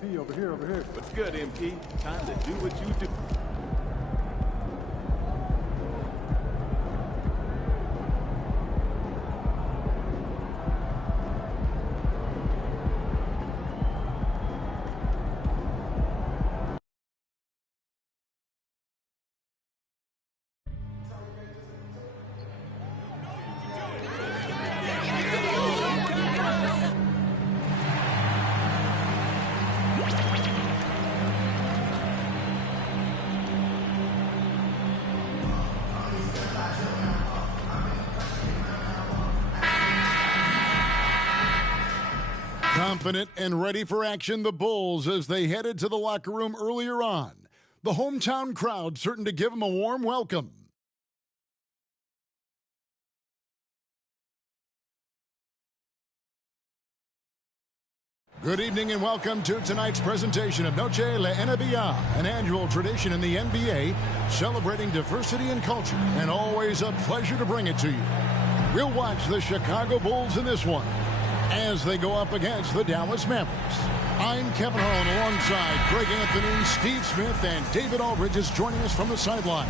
MP, over here, over here. What's good, MP? Time to do what you do. Confident and ready for action, the Bulls as they headed to the locker room earlier on. The hometown crowd certain to give them a warm welcome. Good evening and welcome to tonight's presentation of Noche La NBA, an annual tradition in the NBA celebrating diversity and culture, and always a pleasure to bring it to you. We'll watch the Chicago Bulls in this one as they go up against the Dallas Mavericks. I'm Kevin Harlan alongside Craig Anthony, Steve Smith, and David Aldridge is joining us from the sideline.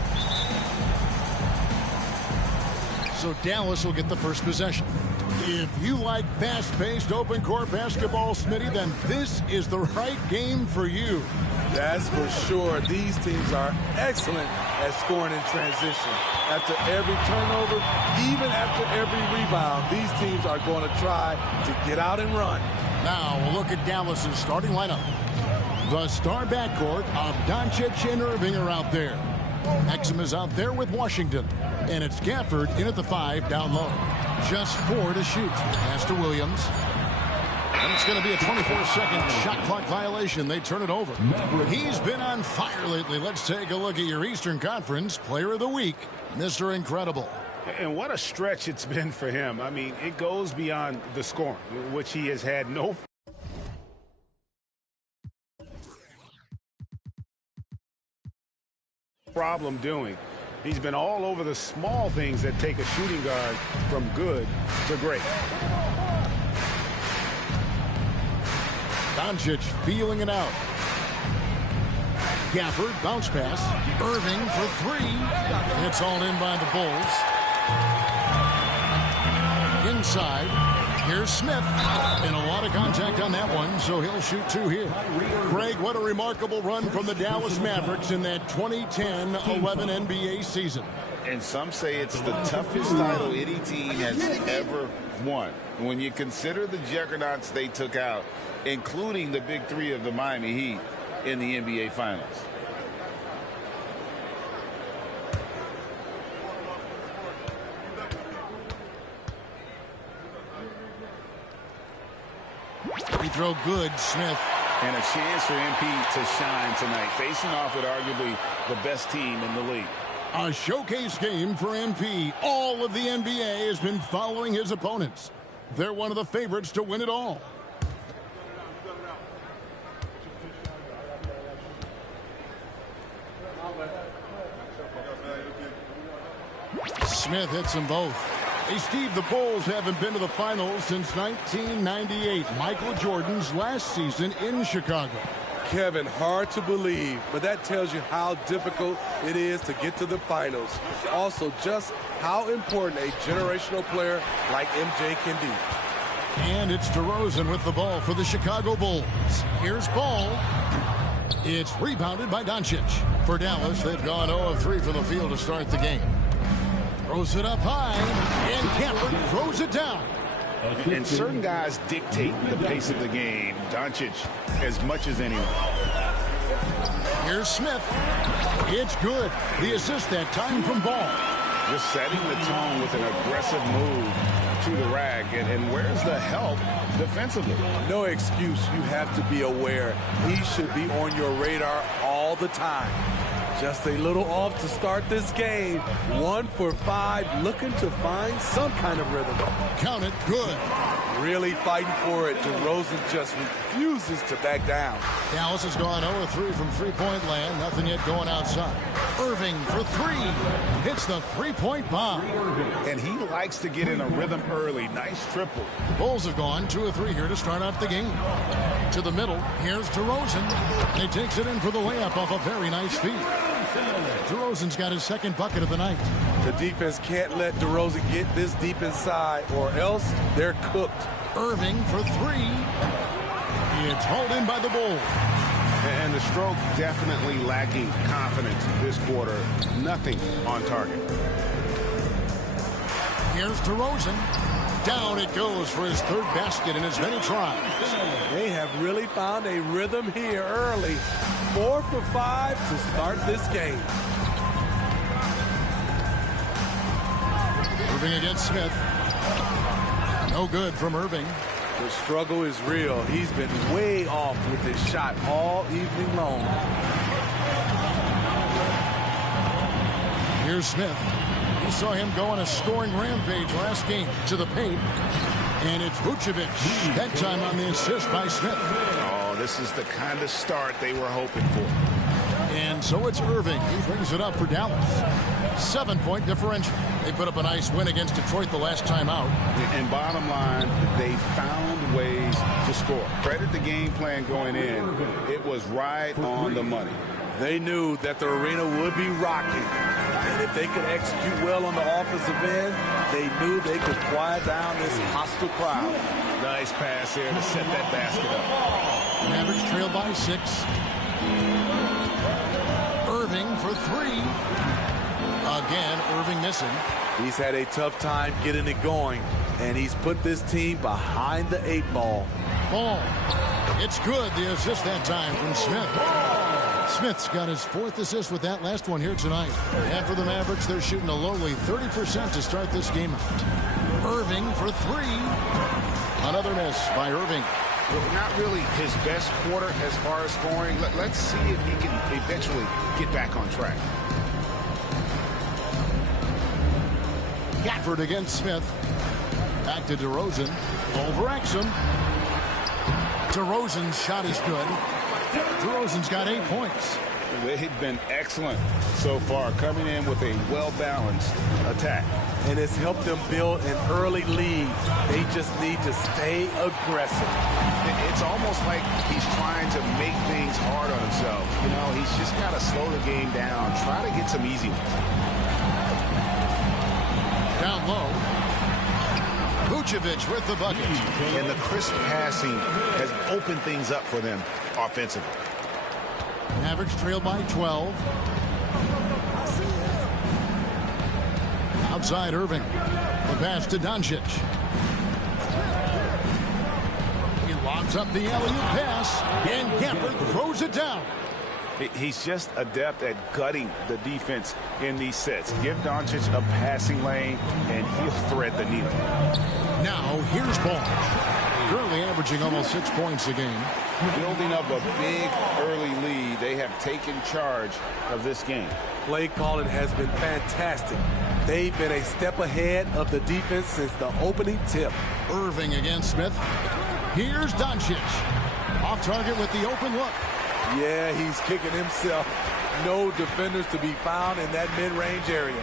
So Dallas will get the first possession. If you like fast-paced open-court basketball, Smitty, then this is the right game for you. That's for sure. These teams are excellent at scoring in transition. After every turnover, even after every rebound, these teams are going to try to get out and run. Now we'll look at Dallas's starting lineup. The star backcourt of Doncic and Irving are out there. Exum is out there with Washington. And it's Gafford in at the 5 down low. Just 4 to shoot. Pass to Williams. And it's going to be a 24-second shot clock violation. They turn it over. He's been on fire lately. Let's take a look at your Eastern Conference Player of the Week, Mr. Incredible. And what a stretch it's been for him. I mean, it goes beyond the scoring, which he has had no problem doing. He's been all over the small things that take a shooting guard from good to great. Doncic feeling it out. Gafford, bounce pass. Irving for 3. It's all in by the Bulls. Inside. Here's Smith. And a lot of contact on that one, so he'll shoot 2 here. Greg, what a remarkable run from the Dallas Mavericks in that 2010-11 NBA season. And some say it's the toughest title any team has ever won. When you consider the juggernauts they took out, including the big 3 of the Miami Heat in the NBA Finals. Free throw good, Smith. And a chance for MP to shine tonight, facing off with arguably the best team in the league. A showcase game for MP. All of the NBA has been following his opponents. They're one of the favorites to win it all. Smith hits them both. Hey, Steve, the Bulls haven't been to the finals since 1998, Michael Jordan's last season in Chicago. Kevin, hard to believe, but that tells you how difficult it is to get to the finals. Also, just how important a generational player like MJ can be. And it's Derozan with the ball for the Chicago Bulls. Here's Ball. It's rebounded by Doncic. For Dallas, they've gone 0 of 3 from the field to start the game. Throws it up high, and Gafford throws it down. And certain guys dictate the pace of the game. Doncic as much as anyone. Here's Smith. It's good. The assist that time from Ball. Just setting the tone with an aggressive move to the rack. And where's the help defensively? No excuse. You have to be aware. He should be on your radar all the time. Just a little off to start this game. 1 for 5, looking to find some kind of rhythm. Count it, good. Really fighting for it. Derozan just refuses to back down. Dallas has gone 0-3 from three-point land. Nothing yet going outside. Irving for three. Hits the three-point bomb. And he likes to get in a rhythm early. Nice triple. Bulls have gone 2 of 3 here to start out the game. To the middle. Here's Derozan. And he takes it in for the layup off a very nice feed. Derozan's got his second bucket of the night. The defense can't let Derozan get this deep inside or else they're cooked. Irving for three. It's hauled in by the Bulls. And the stroke definitely lacking confidence this quarter. Nothing on target. Here's DeRozan. Down it goes for his third basket in as many tries. They have really found a rhythm here early. 4 for 5 to start this game. Irving against Smith. No good from Irving. The struggle is real. He's been way off with his shot all evening long. Here's Smith. We saw him go on a scoring rampage last game to the paint. And it's Vucevic. That time on the assist by Smith. Oh, this is the kind of start they were hoping for. And so it's Irving. He brings it up for Dallas. 7-point differential. They put up a nice win against Detroit the last time out. And bottom line, they found ways to score. Credit the game plan going in. It was right on the money. They knew that the arena would be rocking. And if they could execute well on the offensive end, they knew they could quiet down this hostile crowd. Nice pass there to set that basket up. Mavericks trail by 6. Irving for three. Again, Irving missing. He's had a tough time getting it going, and he's put this team behind the 8 ball. Ball. It's good. The assist that time from Smith. Smith's got his 4th assist with that last one here tonight. And for the Mavericks, they're shooting a lowly 30% to start this game out. Irving for three. Another miss by Irving. Well, not really his best quarter as far as scoring. Let's see if he can eventually get back on track. Gafford against Smith. Back to DeRozan. Over Exum. DeRozan's shot is good. DeRozan's got 8 points. They've been excellent so far, coming in with a well-balanced attack. And it's helped them build an early lead. They just need to stay aggressive. It's almost like he's trying to make things hard on himself. You know, he's just got to slow the game down, try to get some easy ones. Down low. Vucevic with the bucket. And the crisp passing has opened things up for them offensively. Mavericks trail by 12. Outside Irving. The pass to Doncic. He lobs up the alley-oop pass. And Gafford throws it down. He's just adept at gutting the defense in these sets. Give Doncic a passing lane, and he'll thread the needle. Now, here's Ball. Currently averaging almost 6 points a game. Building up a big early lead, they have taken charge of this game. Play calling has been fantastic. They've been a step ahead of the defense since the opening tip. Irving against Smith. Here's Doncic. Off target with the open look. Yeah, he's kicking himself. No defenders to be found in that mid-range area.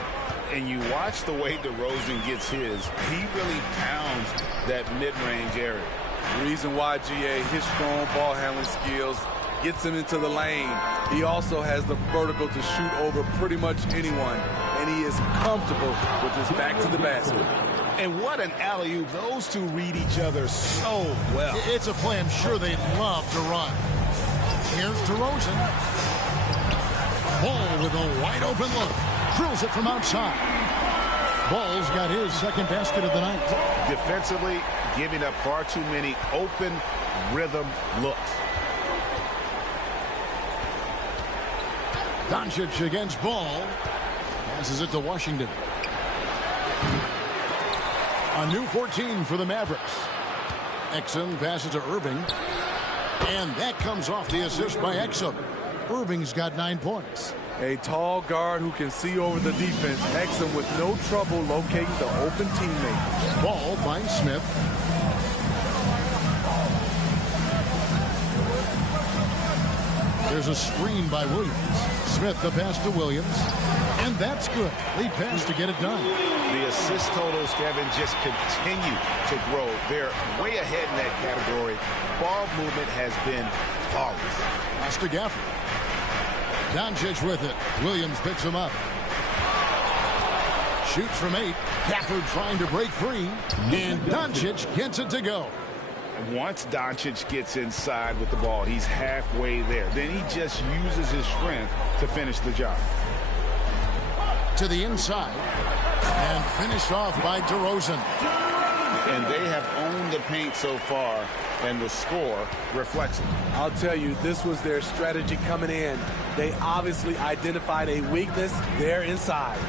And you watch the way DeRozan gets his. He really pounds that mid-range area. Reason why, GA, his strong ball handling skills gets him into the lane. He also has the vertical to shoot over pretty much anyone. And he is comfortable with his back to the basket. And what an alley-oop. Those two read each other so well. It's a play I'm sure they'd love to run. Here's DeRozan. Ball with a wide open look. Drills it from outside. Ball's got his second basket of the night. Defensively, giving up far too many open rhythm looks. Doncic against Ball. Passes it to Washington. A new 14 for the Mavericks. Exum passes to Irving. And that comes off the assist by Exum. Irving's got 9 points. A tall guard who can see over the defense. Exum with no trouble locating the open teammate. Ball finds Smith. There's a screen by Williams. Smith the pass to Williams. And that's good. Lead pass to get it done. The assist totals, Kevin, just continue to grow. They're way ahead in that category. Ball movement has been flawless. Pass to Gafford. Doncic with it. Williams picks him up. Shoots from 8. Gafford trying to break free. And Doncic gets it to go. Once Doncic gets inside with the ball, he's halfway there. Then he just uses his strength to finish the job. To the inside. And finished off by Derozan. And they have owned the paint so far, and the score reflects it. I'll tell you, this was their strategy coming in. They obviously identified a weakness there inside.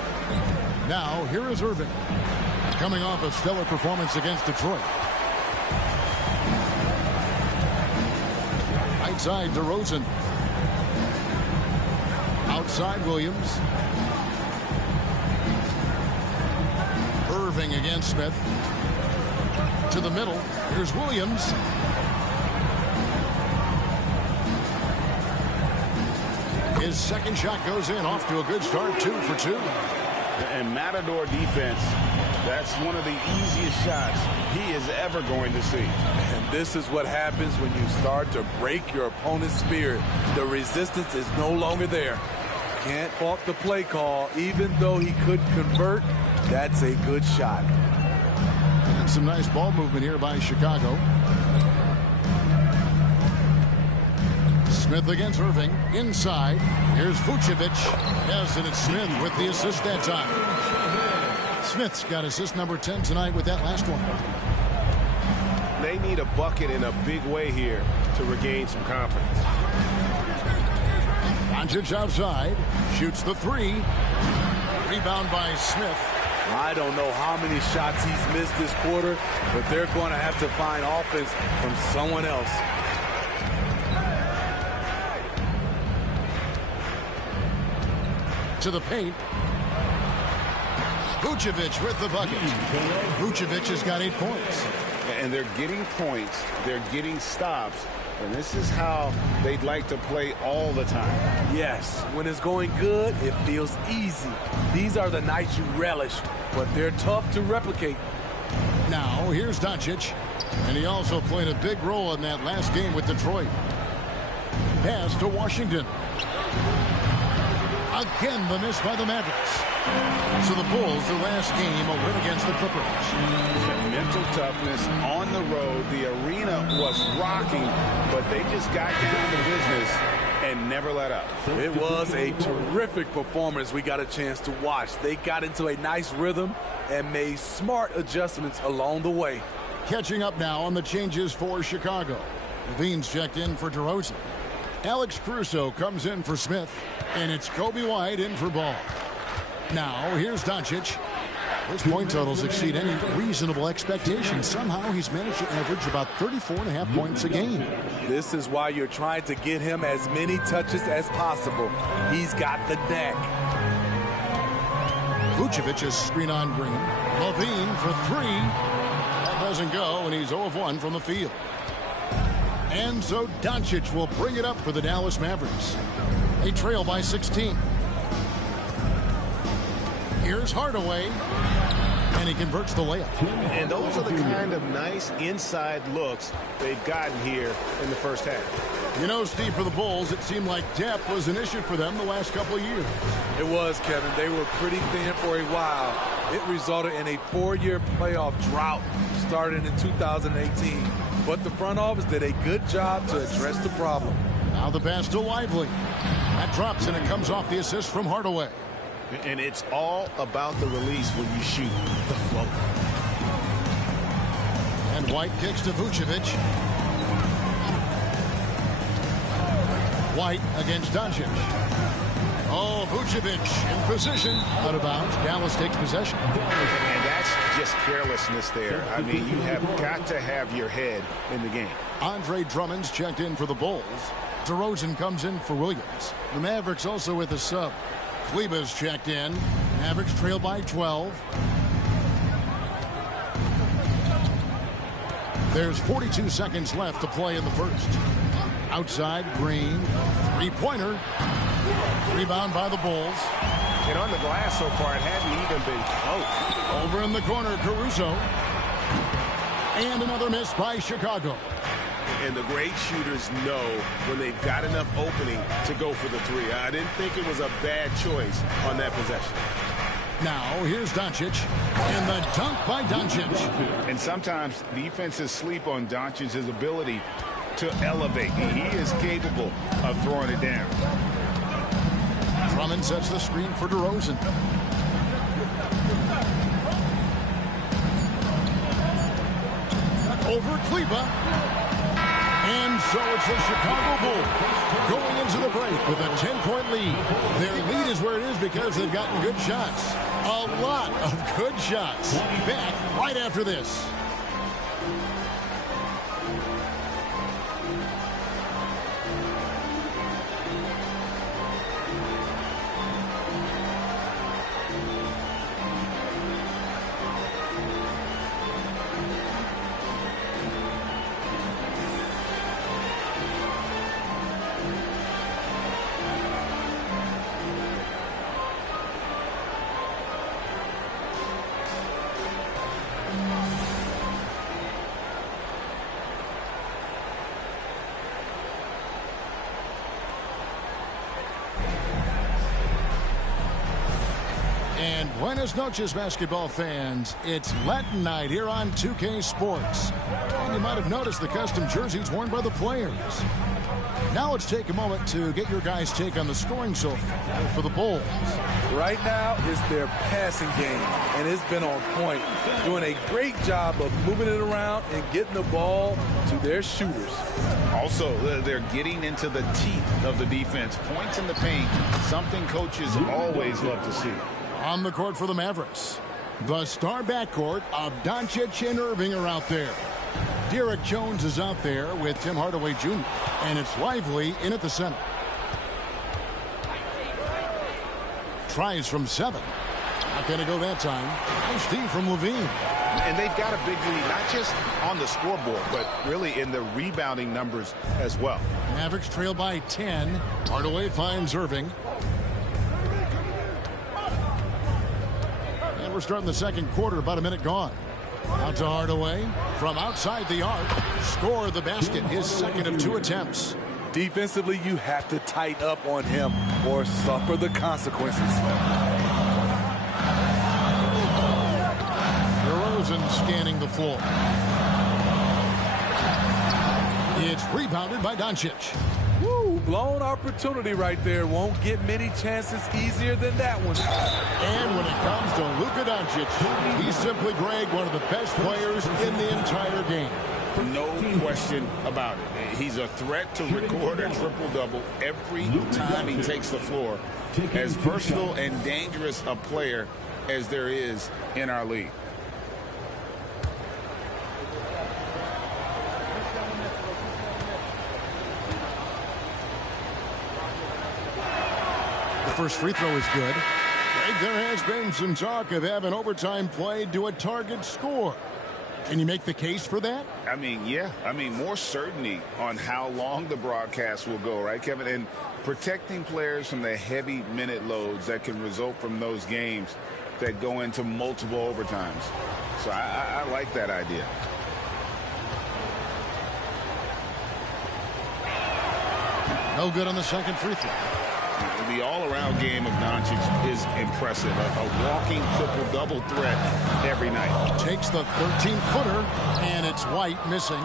Now, here is Irving. Coming off a stellar performance against Detroit. Right side, DeRozan. Outside, Williams. Irving against Smith. To the middle. Here's Williams. His second shot goes in. Off to a good start. 2 for 2. And Matador defense, that's one of the easiest shots he is ever going to see. And this is what happens when you start to break your opponent's spirit. The resistance is no longer there. Can't fault the play call. Even though he could convert, that's a good shot. And some nice ball movement here by Chicago. Smith against Irving. Inside. Here's Vucevic. Yes, and it's Smith with the assist that time. Smith's got assist number 10 tonight with that last one. They need a bucket in a big way here to regain some confidence. Doncic outside. Shoots the 3. Rebound by Smith. I don't know how many shots he's missed this quarter, but they're going to have to find offense from someone else. To the paint. Vucevic with the bucket. Vucevic has got 8 points. And they're getting points. They're getting stops. And this is how they'd like to play all the time. Yes, when it's going good, it feels easy. These are the nights you relish, but they're tough to replicate. Now, here's Doncic. And he also played a big role in that last game with Detroit. Pass to Washington. Again, the miss by the Mavericks. So the Bulls, the last game, a win against the Clippers. Mental toughness on the road. The arena was rocking, but they just got down to business and never let up. It was a terrific performance we got a chance to watch. They got into a nice rhythm and made smart adjustments along the way. Catching up now on the changes for Chicago. Levine's checked in for DeRozan. Alex Caruso comes in for Smith. And it's Kobe White in for Ball. Now, here's Doncic. His point totals exceed any reasonable expectation. Somehow, he's managed to average about 34.5 points a game. This is why you're trying to get him as many touches as possible. He's got the knack. Vucevic's screen on Green. Levine for 3. That doesn't go, and he's 0 of 1 from the field. And so Doncic will bring it up for the Dallas Mavericks. They trail by 16. Here's Hardaway. And he converts the layup. And those are the kind of nice inside looks they've gotten here in the first half. You know, Steve, for the Bulls, it seemed like depth was an issue for them the last couple of years. It was, Kevin. They were pretty thin for a while. It resulted in a 4-year playoff drought starting in 2018. But the front office did a good job to address the problem. Now the pass to Lively. That drops, and it comes off the assist from Hardaway. And it's all about the release when you shoot the floater. And White kicks to Vucevic. White against Doncic. Oh, Vucevic in position. Out of bounds. Dallas takes possession. And that's just carelessness there. I mean, you have got to have your head in the game. Andre Drummond's checked in for the Bulls. DeRozan comes in for Williams. The Mavericks also with a sub. Kleber's checked in. Mavericks trail by 12. There's 42 seconds left to play in the first. Outside, Green. Three-pointer. Rebound by the Bulls. And on the glass so far, it hadn't even been close. Over in the corner, Caruso. And another miss by Chicago. And the great shooters know when they've got enough opening to go for the three. I didn't think it was a bad choice on that possession. Now, here's Doncic. And the dunk by Doncic. And sometimes defenses sleep on Doncic's ability to elevate. He is capable of throwing it down. Drummond sets the screen for Derozan. Over Kleba. And so it's the Chicago Bulls going into the break with a 10-point lead. Their lead is where it is because they've gotten good shots. A lot of good shots. Back right after this. And buenas noches, basketball fans. It's Latin night here on 2K Sports. And you might have noticed the custom jerseys worn by the players. Now let's take a moment to get your guys' take on the scoring so far for the Bulls. Right now, it's their passing game, and it's been on point. Doing a great job of moving it around and getting the ball to their shooters. Also, they're getting into the teeth of the defense. Points in the paint, something coaches always love to see. On the court for the Mavericks, the star backcourt of Doncic and Irving are out there. Derek Jones is out there with Tim Hardaway Jr. And it's Lively in at the center. Tries from 7. Not going to go that time. Nice D from Levine. And they've got a big lead, not just on the scoreboard, but really in the rebounding numbers as well. Mavericks trail by 10. Hardaway finds Irving. And we're starting the second quarter, about a minute gone. Out to Hardaway from outside the arc. Score the basket, his second of 2 attempts. Defensively, you have to tighten up on him or suffer the consequences. Derozan scanning the floor. It's rebounded by Doncic. Woo, blown opportunity right there. Won't get many chances easier than that one. And when it comes to Luka Doncic, he's simply, Greg, one of the best players in the entire game. No question about it. He's a threat to record a triple-double every time he takes the floor. As versatile and dangerous a player as there is in our league. The first free throw is good. Greg, there has been some talk of having overtime played to a target score. Can you make the case for that? I mean, yeah. I mean, more certainty on how long the broadcast will go, right, Kevin? And protecting players from the heavy minute loads that can result from those games that go into multiple overtimes. So I like that idea. No good on the second free throw. The all-around game of Doncic is impressive. A walking triple-double threat every night. Takes the 13-footer, and it's White missing.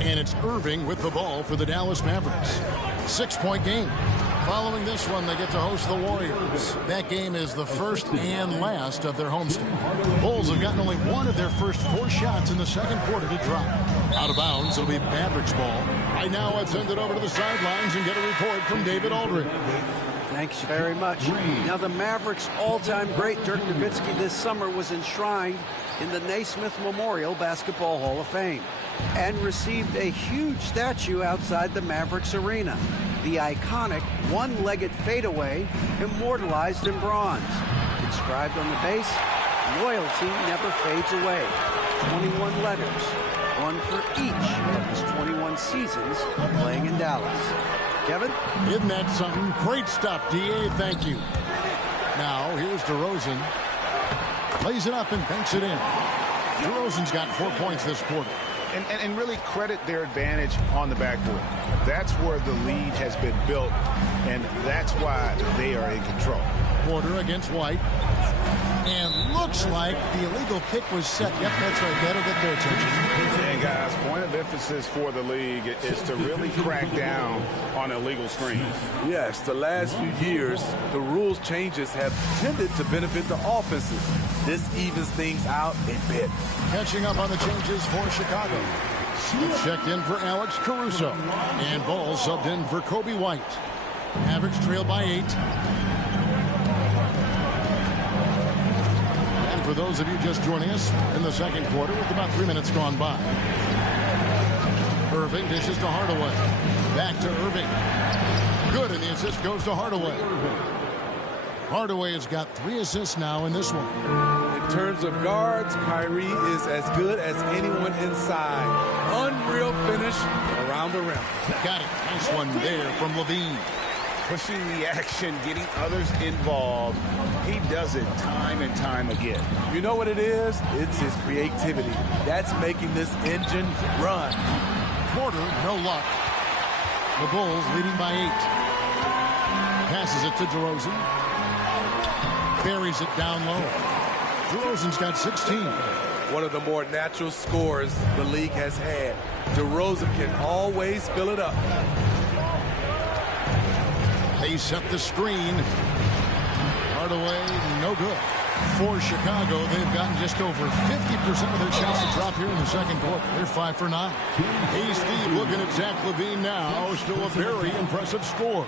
And it's Irving with the ball for the Dallas Mavericks. 6-point game. Following this one, they get to host the Warriors. That game is the first and last of their homestand. The Bulls have gotten only one of their first 4 shots in the second quarter to drop. Out of bounds, it'll be Mavericks ball. Right now, let's send it over to the sidelines and get a report from David Aldridge. Thanks very much. Now, the Mavericks' all-time great Dirk Nowitzki this summer was enshrined in the Naismith Memorial Basketball Hall of Fame and received a huge statue outside the Mavericks arena. The iconic one-legged fadeaway immortalized in bronze. Inscribed on the base, loyalty never fades away. 21 letters. one for each of his 21 seasons playing in Dallas. Kevin? Isn't that something? Great stuff, D.A. Thank you. Now, here's Derozan. Plays it up and banks it in. Derozan's got 4 points this quarter. And really credit their advantage on the backboard. That's where the lead has been built, and that's why they are in control. Porter against White. And looks like the illegal kick was set. Yep, that's right. That'll get their attention. And guys, point of emphasis for the league is to really crack down on illegal screens. Yes, the last few years, the rules changes have tended to benefit the offenses. This evens things out a bit. Catching up on the changes for Chicago. Smith checked in for Alex Caruso. And Ball subbed in for Kobe White. Mavericks trail by 8. And for those of you just joining us in the second quarter with about 3 minutes gone by. Irving dishes to Hardaway. Back to Irving. Good, and the assist goes to Hardaway. Hardaway has got 3 assists now in this one. In terms of guards, Kyrie is as good as anyone inside. Unreal finish around the rim. Got it. Nice one there from Levine. Pushing the action, getting others involved. He does it time and time again. You know what it is? It's his creativity. That's making this engine run. Porter, no luck. The Bulls leading by 8. Passes it to Derozan. Buries it down low. Derozan's got 16. One of the more natural scorers the league has had. Derozan can always fill it up. They set the screen. Hardaway, no good. For Chicago, they've gotten just over 50% of their shots to drop here in the second quarter. They're 5 for 9. Hey, Steve, looking at Zach LaVine now. Still a very impressive score.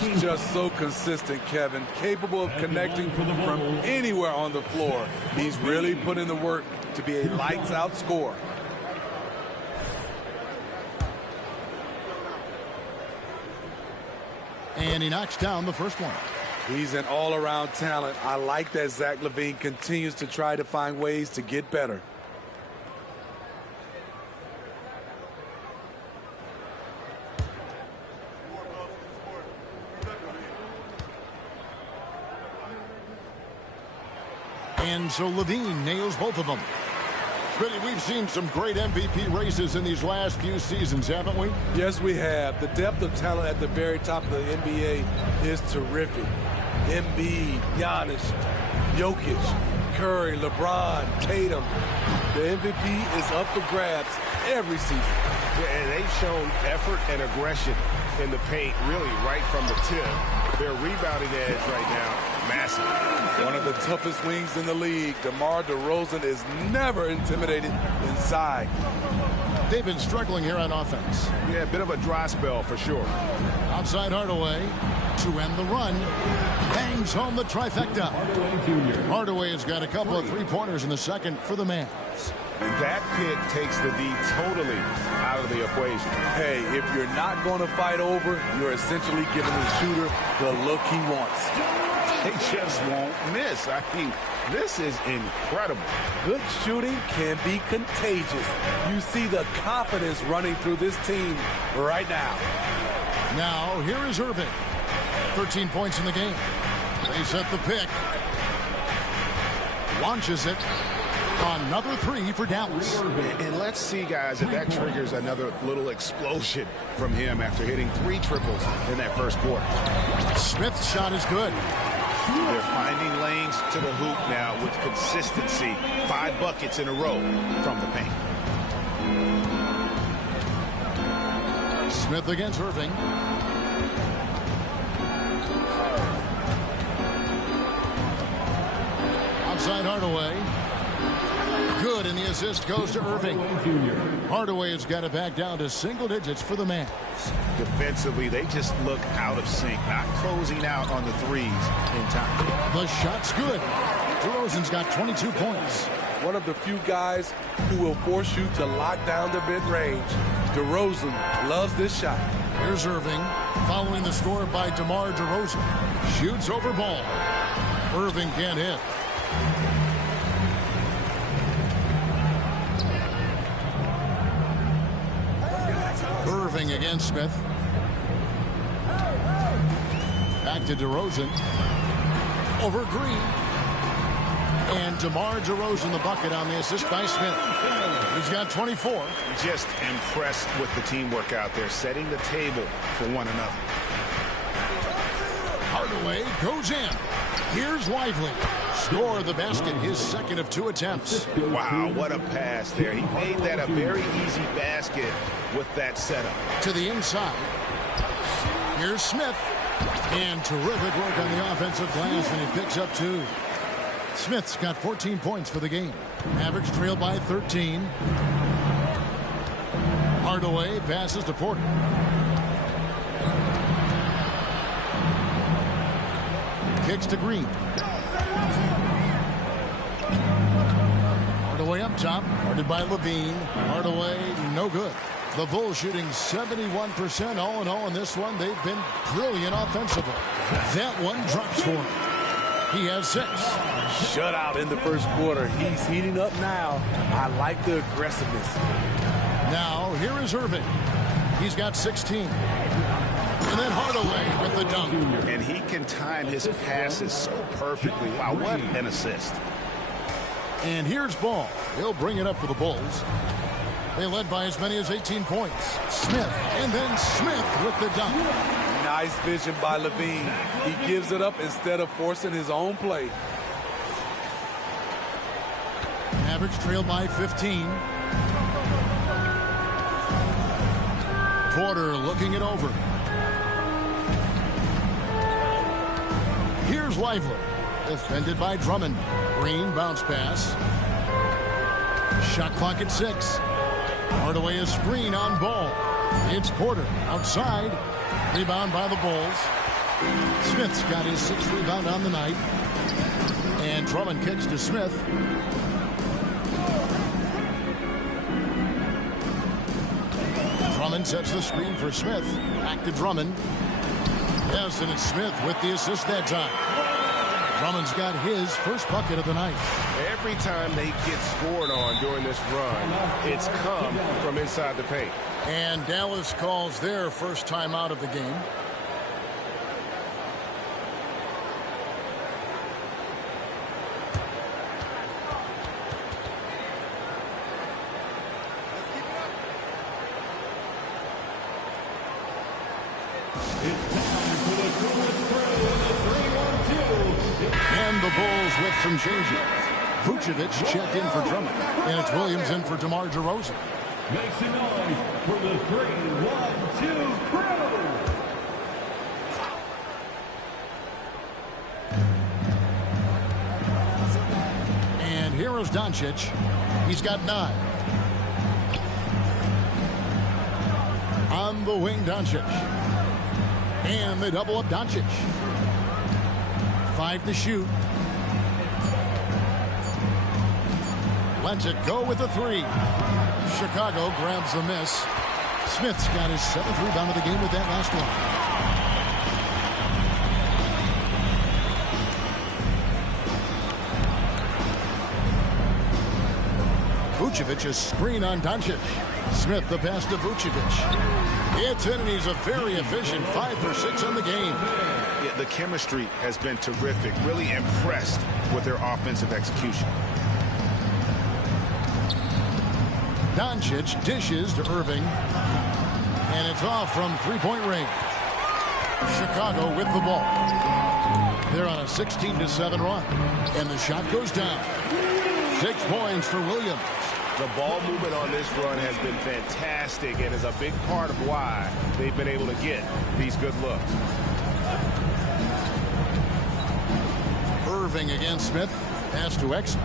He's just so consistent, Kevin. Capable of connecting from anywhere on the floor. He's really put in the work to be a lights-out scorer. And he knocks down the first one. He's an all-around talent. I like that Zach LaVine continues to try to find ways to get better. And so LaVine nails both of them. Really, we've seen some great MVP races in these last few seasons, haven't we? Yes, we have. The depth of talent at the very top of the NBA is terrific. Embiid, Giannis, Jokic, Curry, LeBron, Tatum. The MVP is up for grabs every season. Yeah, and they've shown effort and aggression in the paint, really right from the tip. Their rebounding edge right now, massive. One of the toughest wings in the league. DeMar DeRozan is never intimidated inside. They've been struggling here on offense. Yeah, a bit of a dry spell for sure. Outside Hardaway to end the run. Bangs home the trifecta. Hardaway has got a couple of three-pointers in the second for the Mavs. And that pick takes the D totally out of the equation. Hey, if you're not going to fight over, you're essentially giving the shooter the look he wants. They just won't miss. I mean, this is incredible. Good shooting can be contagious. You see the confidence running through this team right now. Now, here is Irving. 13 points in the game. They set the pick. Launches it. Another three for Dallas. And let's see, guys, if that triggers another little explosion from him after hitting 3 triples in that first quarter. Smith's shot is good. They're finding lanes to the hoop now with consistency. 5 buckets in a row from the paint. Smith against Irving. Outside Hardaway. Good, and the assist goes to Irving. Hardaway has got it back down to single digits for the Mavs. Defensively, they just look out of sync, not closing out on the threes in time. The shot's good. Derozan's got 22 points. One of the few guys who will force you to lock down the mid-range. DeRozan loves this shot. Here's Irving, following the score by DeMar DeRozan. Shoots over Ball. Irving can't hit. Irving against Smith. Back to Derozan. Over Green. And DeMar DeRozan the bucket on the assist by Smith. He's got 24. Just impressed with the teamwork out there, setting the table for one another. Hardaway goes in. Here's Lively. Score the basket, his second of 2 attempts. Wow, what a pass there. He made that a very easy basket with that setup. To the inside. Here's Smith. And terrific work on the offensive glass, and he picks up 2. Smith's got 14 points for the game. Mavericks trail by 13. Hardaway passes to Porter. Kicks to Green. Hardaway up top. Guarded by Levine. Hardaway, no good. The Bulls shooting 71% all in all in this one. They've been brilliant offensively. That one drops for him. He has 6. Shutout in the first quarter. He's heating up now. I like the aggressiveness. Now, here is Irving. He's got 16. And then Hardaway with the dunk. And he can time his passes so perfectly. Wow, what an assist. And here's Ball. He'll bring it up for the Bulls. They led by as many as 18 points. Smith, and then Smith with the dunk. Nice vision by Levine. He gives it up instead of forcing his own play. Mavericks trail by 15. Porter looking it over. Here's Lively. Defended by Drummond. Green bounce pass. Shot clock at 6. Hardaway a screen on Ball. It's Porter outside. Rebound by the Bulls. Smith's got his 6th rebound on the night. And Drummond kicks to Smith. Drummond sets the screen for Smith. Back to Drummond. Yes, and it's Smith with the assist that time. Drummond's got his first bucket of the night. Every time they get scored on during this run, it's come from inside the paint. And Dallas calls their first timeout of the game. And the Bulls with some changes. Vucevic checked in for Drummond. And it's Williams in for DeMar DeRozan. Make some noise for the 3-1-2 crew. And here is Doncic. He's got 9. On the wing, Doncic. And they double up Doncic. 5 to shoot. Lets it go with a 3. Chicago grabs the miss. Smith's got his 7th rebound of the game with that last one. Vucevic a screen on Doncic. Smith the pass to Vucevic. It's in, and he's a very efficient 5 for 6 on the game. Yeah, the chemistry has been terrific. Really impressed with their offensive execution. Doncic dishes to Irving. And it's off from 3-point range. Chicago with the ball. They're on a 16-7 run. And the shot goes down. 6 points for Williams. The ball movement on this run has been fantastic and is a big part of why they've been able to get these good looks. Irving against Smith. Pass to Exum.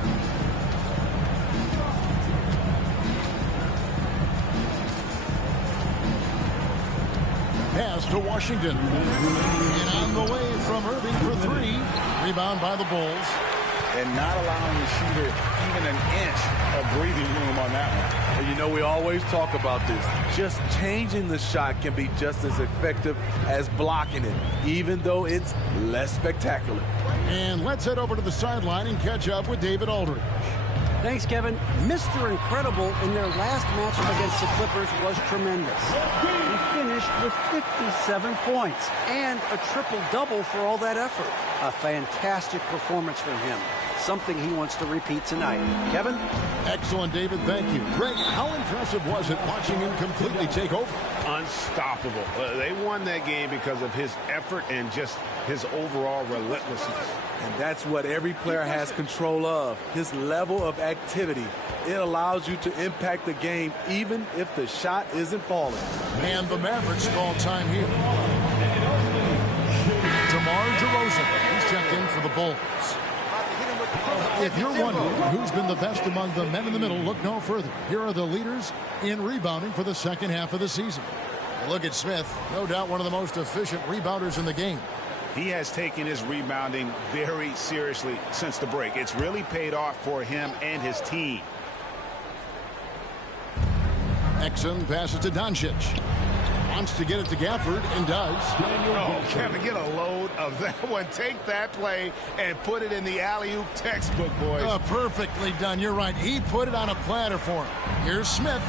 Pass to Washington. And on the way from Irving for 3. Rebound by the Bulls. And not allowing the shooter even an inch of breathing room on that one. And you know, we always talk about this. Just changing the shot can be just as effective as blocking it, even though it's less spectacular. And let's head over to the sideline and catch up with David Aldridge. Thanks, Kevin. Mr. Incredible in their last matchup against the Clippers was tremendous. He with 57 points and a triple-double for all that effort. A fantastic performance from him. Something he wants to repeat tonight. Kevin? Excellent, David. Thank you. Greg, how impressive was it watching him completely take over? Unstoppable. They won that game because of his effort and just his overall relentlessness. And that's what every player has control of, his level of activity. It allows you to impact the game even if the shot isn't falling. And the Mavericks call time here. Derozan, he's checked in for the Bulls. If you're wondering who's been the best among the men in the middle, look no further. Here are the leaders in rebounding for the second half of the season. Look at Smith, no doubt one of the most efficient rebounders in the game. He has taken his rebounding very seriously since the break. It's really paid off for him and his team. Exum passes to Doncic. Wants to get it to Gafford and does. Oh, Kevin, get a load of that one. Take that play and put it in the alley-oop textbook, boys. Perfectly done. You're right. He put it on a platter for him. Here's Smith.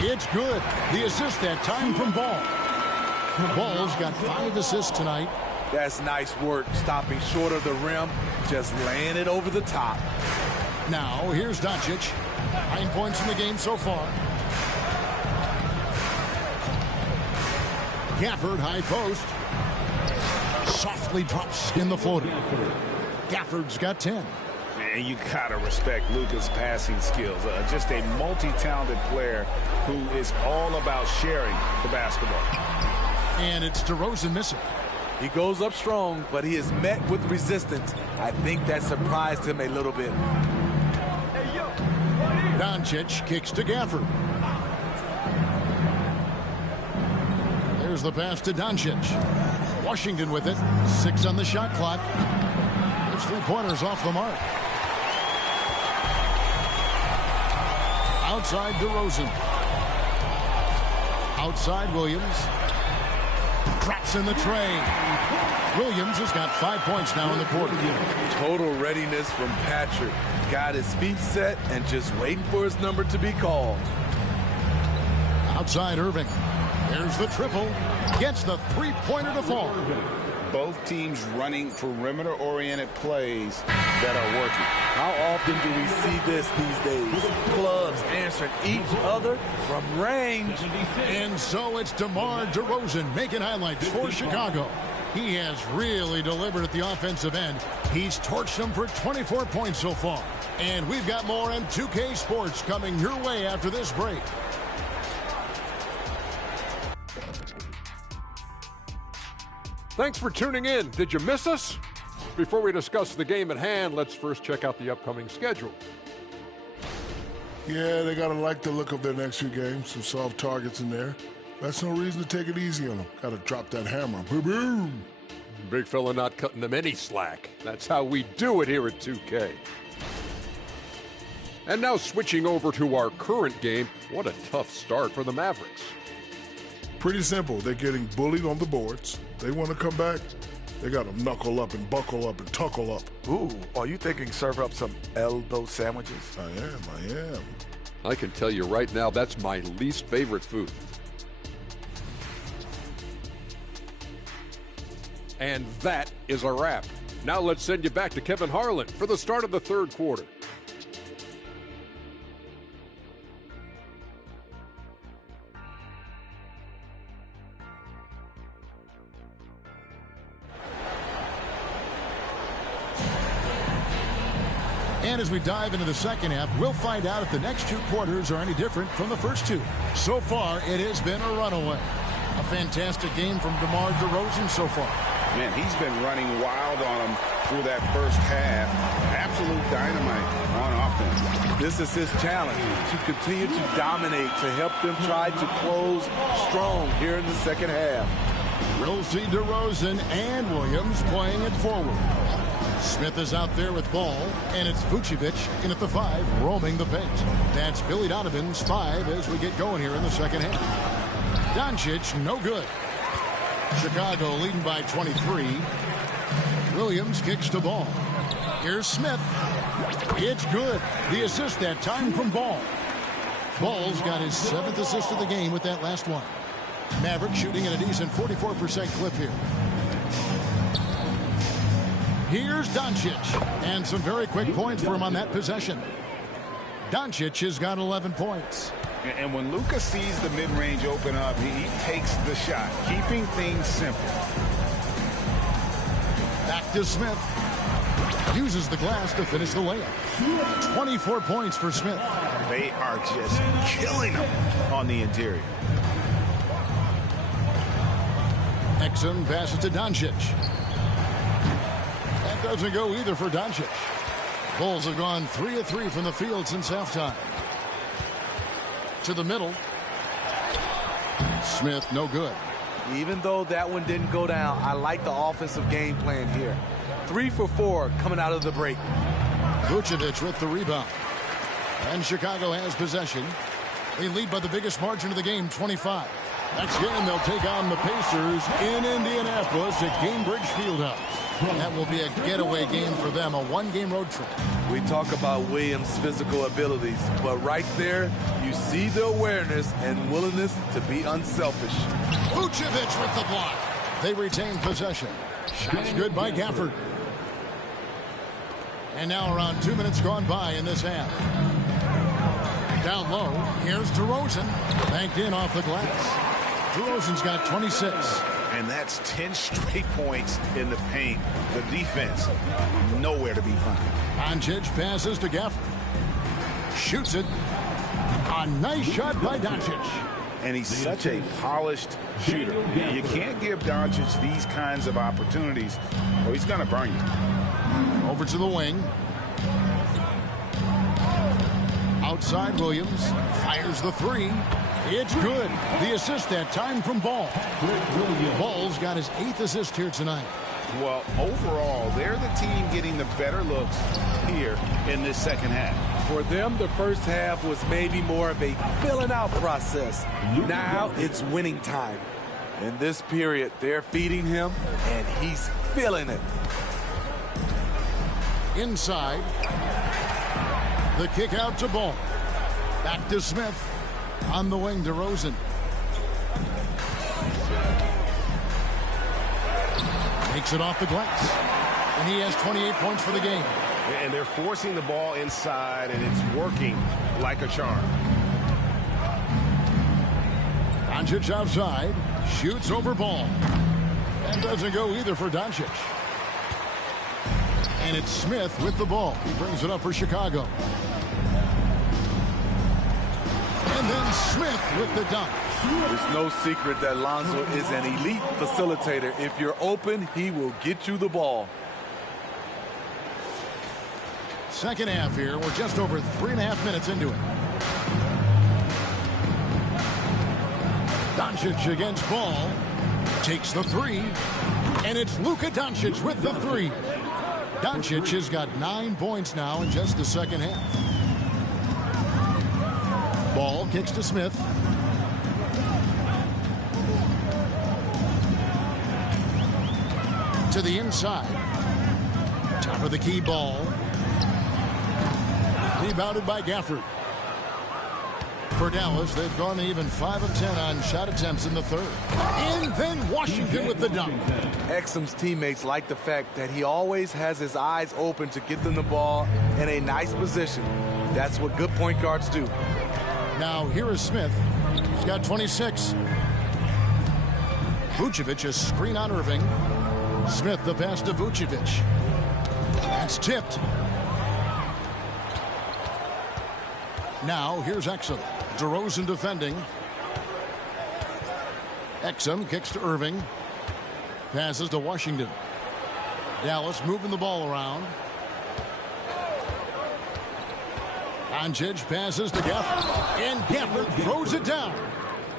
It's good. The assist that time from Ball. Ball's got 5 assists tonight. That's nice work, stopping short of the rim, just laying it over the top. Now, here's Doncic. 9 points in the game so far. Gafford, high post. Softly drops in the floater. Gafford's got 10. And you gotta respect Luka's passing skills. Just a multi-talented player who is all about sharing the basketball. And it's Derozan missing. He goes up strong, but he is met with resistance. I think that surprised him a little bit. Doncic kicks to Gafford. There's the pass to Doncic. Washington with it. 6 on the shot clock. There's 3-pointers off the mark. Outside Derozan. Outside Williams. Drops in the tray. Williams has got 5 points now in the quarter. Total readiness from Patrick. Got his feet set and just waiting for his number to be called. Outside Irving. There's the triple. Gets the 3-pointer to fall. Both teams running perimeter-oriented plays that are working. How often do we see this these days? Clubs answering each other from range. And so it's DeMar DeRozan making highlights for Chicago. He has really delivered at the offensive end. He's torched them for 24 points so far. And we've got more M2K Sports coming your way after this break. Thanks for tuning in. Did you miss us? Before we discuss the game at hand, let's first check out the upcoming schedule. Yeah, they got to like the look of their next few games. Some soft targets in there. That's no reason to take it easy on them. Got to drop that hammer. Boom! Big fella not cutting them any slack. That's how we do it here at 2K. And now switching over to our current game, what a tough start for the Mavericks. Pretty simple. They're getting bullied on the boards. They want to come back. They got to knuckle up and buckle up and tuckle up. Ooh, are you thinking serve up some elbow sandwiches? I am. I can tell you right now, that's my least favorite food. And that is a wrap. Now let's send you back to Kevin Harlan for the start of the third quarter. And as we dive into the second half, we'll find out if the next 2 quarters are any different from the first 2. So far, it has been a runaway. A fantastic game from DeMar DeRozan so far. Man, he's been running wild on him through that first half. Absolute dynamite on offense. This is his challenge, to continue to dominate, to help them try to close strong here in the second half. We'll see DeRozan and Williams playing it forward. Smith is out there with ball, and it's Vucevic in at the 5, roaming the paint. That's Billy Donovan's 5 as we get going here in the second half. Doncic, no good. Chicago leading by 23. Williams kicks to Ball. Here's Smith. It's good. The assist that time from Ball. Ball's got his 7th assist of the game with that last one. Maverick shooting at a decent 44% clip here. Here's Doncic. And some very quick points for him on that possession. Doncic has got 11 points. And when Luka sees the mid-range open up, he takes the shot, keeping things simple. Back to Smith. Uses the glass to finish the layup. 24 points for Smith. They are just killing him on the interior. Exum passes to Doncic. That doesn't go either for Doncic. Bulls have gone 3 of 3 from the field since halftime. To the middle. Smith, no good. Even though that one didn't go down, I like the offensive game plan here. 3 for 4 coming out of the break. Vucevic with the rebound. And Chicago has possession. They lead by the biggest margin of the game, 25. Next game, they'll take on the Pacers in Indianapolis at Gainbridge Fieldhouse. That will be a getaway game for them, a one-game road trip. We talk about Williams' physical abilities, but right there, you see the awareness and willingness to be unselfish. Vucevic with the block. They retain possession. Shots good by Gafford. And now around 2 minutes gone by in this half. Down low, here's Derozan. Banked in off the glass. Derozan's got 26. And that's 10 straight points in the paint. The defense, nowhere to be found. Doncic passes to Gafford. Shoots it. A nice shot by Doncic. And he's such a polished shooter. You can't give Doncic these kinds of opportunities or he's going to burn you. Over to the wing. Outside Williams. Fires the three. It's good. The assist that time from Ball. Ball's got his 8th assist here tonight. Well, overall, they're the team getting the better looks here in this second half. For them, the first half was maybe more of a filling out process. Now it's winning time. In this period, they're feeding him, and he's feeling it. Inside. The kick out to Ball. Back to Smith. On the wing, Derozan. Takes it off the glass. And he has 28 points for the game. And they're forcing the ball inside, and it's working like a charm. Doncic outside. Shoots over Ball. That doesn't go either for Doncic. And it's Smith with the ball. He brings it up for Chicago. And then Smith with the dunk. There's no secret that Lonzo is an elite facilitator. If you're open, he will get you the ball. Second half here. We're just over 3.5 minutes into it. Doncic against Ball. Takes the three. And it's Luka Doncic with the three. Doncic has got 9 points now in just the second half. Ball kicks to Smith. To the inside. Top of the key Ball. Rebounded by Gafford. For Dallas, they've gone even 5 of 10 on shot attempts in the third. And then Washington with the dunk. Exum's teammates like the fact that he always has his eyes open to get them the ball in a nice position. That's what good point guards do. Now here is Smith. He's got 26. Vucevic a screen on Irving. Smith the pass to Vucevic. That's tipped. Now here's Exum. Derozan defending. Exum kicks to Irving. Passes to Washington. Dallas moving the ball around. Doncic passes to Gafford. And Gafford throws it down.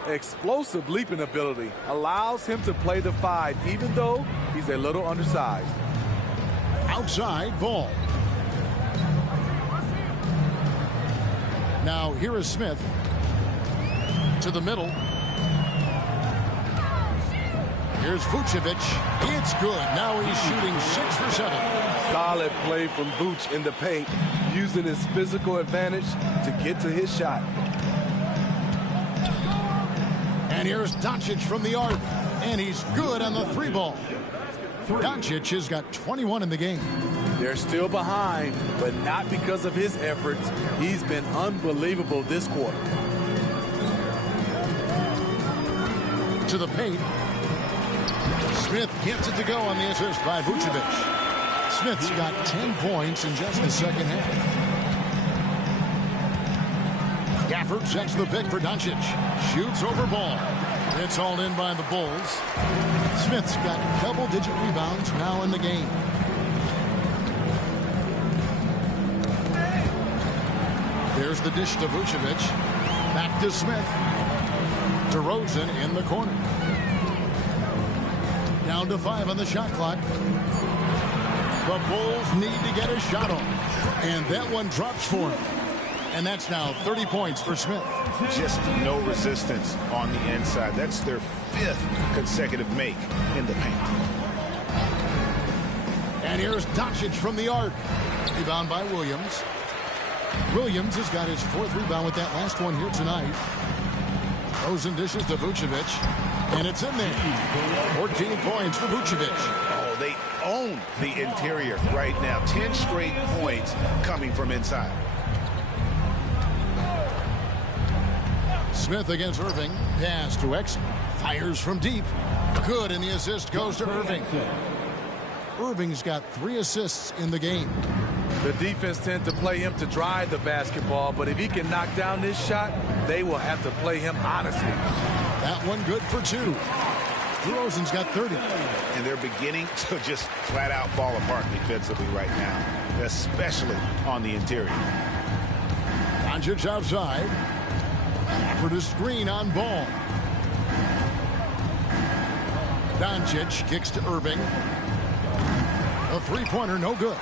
Explosive leaping ability allows him to play the 5, even though he's a little undersized. Outside Ball. Now here is Smith. To the middle. Here's Vucevic. It's good. Now he's shooting 6 for 7. Solid play from Vuce in the paint, using his physical advantage to get to his shot. And here's Doncic from the arc, and he's good on the 3-ball. Doncic has got 21 in the game. They're still behind, but not because of his efforts. He's been unbelievable this quarter. To the paint. Smith gets it to go on the assist by Vucevic. Smith's got 10 points in just the second half. Gafford sets the pick for Doncic. Shoots over ball. It's all in by the Bulls. Smith's got double-digit rebounds now in the game. There's the dish to Vucevic. Back to Smith. Derozan in the corner. Down to 5 on the shot clock. The Bulls need to get a shot off. And that one drops for him. And that's now 30 points for Smith. Just no resistance on the inside. That's their 5th consecutive make in the paint. And here's Doncic from the arc. Rebound by Williams. Williams has got his 4th rebound with that last one here tonight. Rosen dishes to Vucevic. And it's in there. 14 points for Vucevic. Oh, they own the interior right now. 10 straight points coming from inside. Smith against Irving. Pass to Exum. Fires from deep. Good, and the assist goes to Irving. Irving's got 3 assists in the game. The defense tends to play him to drive the basketball, but if he can knock down this shot, they will have to play him honestly. That one good for 2. Derozan's got 30. And they're beginning to just flat out fall apart defensively right now, especially on the interior. Doncic outside. For the screen on ball. Doncic kicks to Irving. A 3-pointer, no good.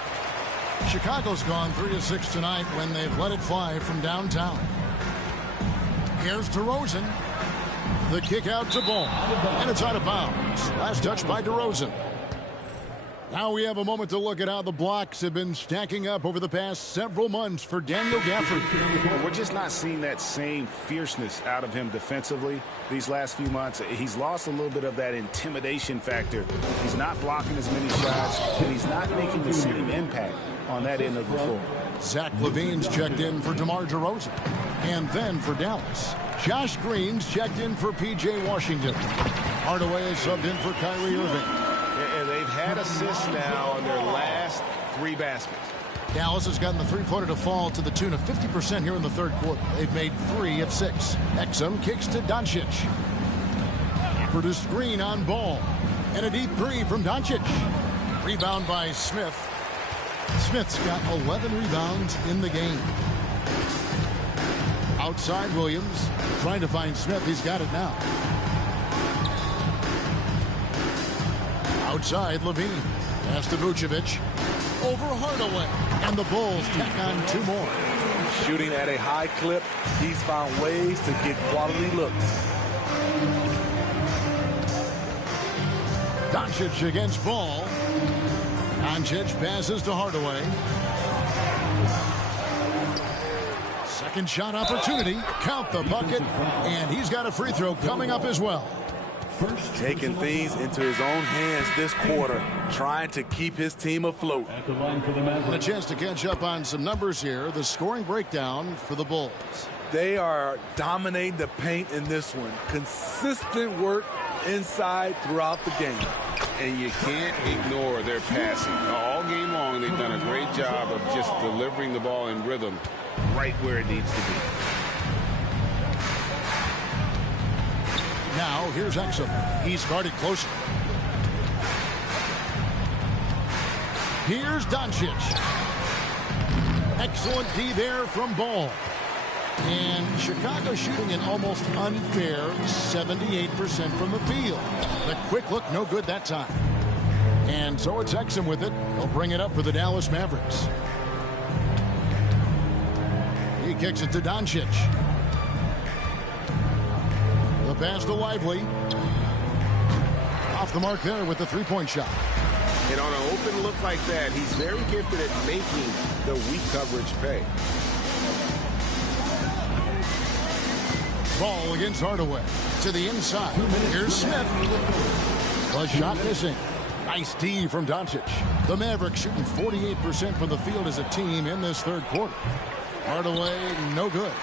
Chicago's gone 3 of 6 tonight when they've let it fly from downtown. Here's DeRozan. The kick out to Ball. And it's out of bounds. Last touch by DeRozan. Now we have a moment to look at how the blocks have been stacking up over the past several months for Daniel Gafford. We're just not seeing that same fierceness out of him defensively these last few months. He's lost a little bit of that intimidation factor. He's not blocking as many shots, and he's not making the same impact on that end of the floor. Zach LaVine's checked in for DeMar DeRozan. And then for Dallas, Josh Green's checked in for P.J. Washington. Hardaway is subbed in for Kyrie Irving. And they've had assists now on their last 3 baskets. Dallas has gotten the 3-pointer to fall to the tune of 50% here in the third quarter. They've made 3 of 6. Exum kicks to Doncic. For the screen on Ball. And a deep 3 from Doncic. Rebound by Smith. Smith's got 11 rebounds in the game. Outside Williams. Trying to find Smith. He's got it now. Outside Levine. Pass to Vucevic. Over Hardaway. And the Bulls tack on 2 more. Shooting at a high clip, he's found ways to get quality looks. Doncic against Ball. Doncic passes to Hardaway. Second shot opportunity. Count the bucket. And he's got a free throw coming up as well. Taking things into his own hands this quarter, trying to keep his team afloat. And a chance to catch up on some numbers here. The scoring breakdown for the Bulls. They are dominating the paint in this one. Consistent work inside throughout the game. And you can't ignore their passing. All game long, they've done a great job of just delivering the ball in rhythm right where it needs to be. Now, here's Exum. He's guarded closer. Here's Doncic. Excellent D there from Ball. And Chicago shooting an almost unfair 78% from the field. The quick look, no good that time. And so it's Exum with it. He'll bring it up for the Dallas Mavericks. He kicks it to Doncic. The pass to Lively. Off the mark there with the 3-point shot. And on an open look like that, he's very gifted at making the weak coverage pay. Ball against Hardaway. To the inside. Here's Smith. The shot missing. Nice D from Doncic. The Mavericks shooting 48% from the field as a team in this third quarter. Hardaway, no good.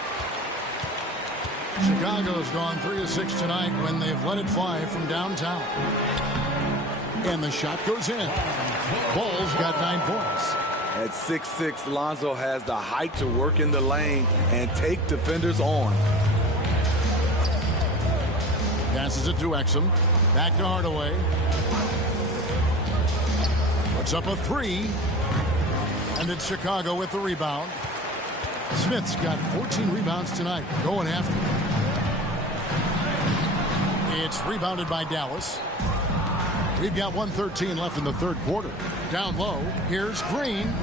Chicago's gone 3 of 6 tonight when they've let it fly from downtown. And the shot goes in. Ball's got 9 points. At 6'6", Lonzo has the height to work in the lane and take defenders on. Passes it to Exum. Back to Hardaway. Puts up a 3. And it's Chicago with the rebound. Smith's got 14 rebounds tonight. Going after it. It's rebounded by Dallas. We've got 1:13 left in the third quarter. Down low. Here's Green.